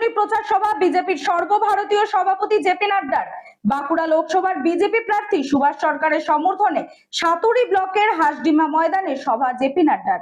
নির্বাচনী প্রচার সভা বিজেপির সর্বভারতীয় সভাপতি জেপি নাড্ডার। বাঁকুড়া লোকসভার বিজেপি প্রার্থী সুভাষ সরকারের সমর্থনে সাতুরি ব্লকের হাসডিমা ময়দানে সভা জেপি নাড্ডার।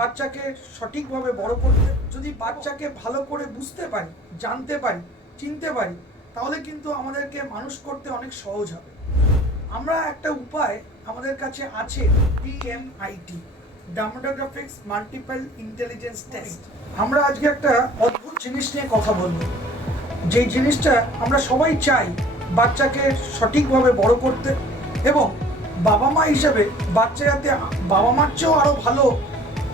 বাচ্চাকে সঠিকভাবে বড় করতে, যদি বাচ্চাকে ভালো করে বুঝতে পারি, জানতে পারি, চিনতে পারি, তাহলে কিন্তু আমাদেরকে মানুষ করতে অনেক সহজ হবে। আমরা একটা উপায় আমাদের কাছে আছে, PMIT, demographics multiple intelligence test. আমরা আজকে একটা অদ্ভুত জিনিস নিয়ে কথা বলবো, যেই জিনিসটা আমরা সবাই চাই বাচ্চাকে সঠিকভাবে বড় করতে, এবং বাবা মা হিসেবে বাচ্চা যাতে বাবা মার চেয়েও আরও ভালো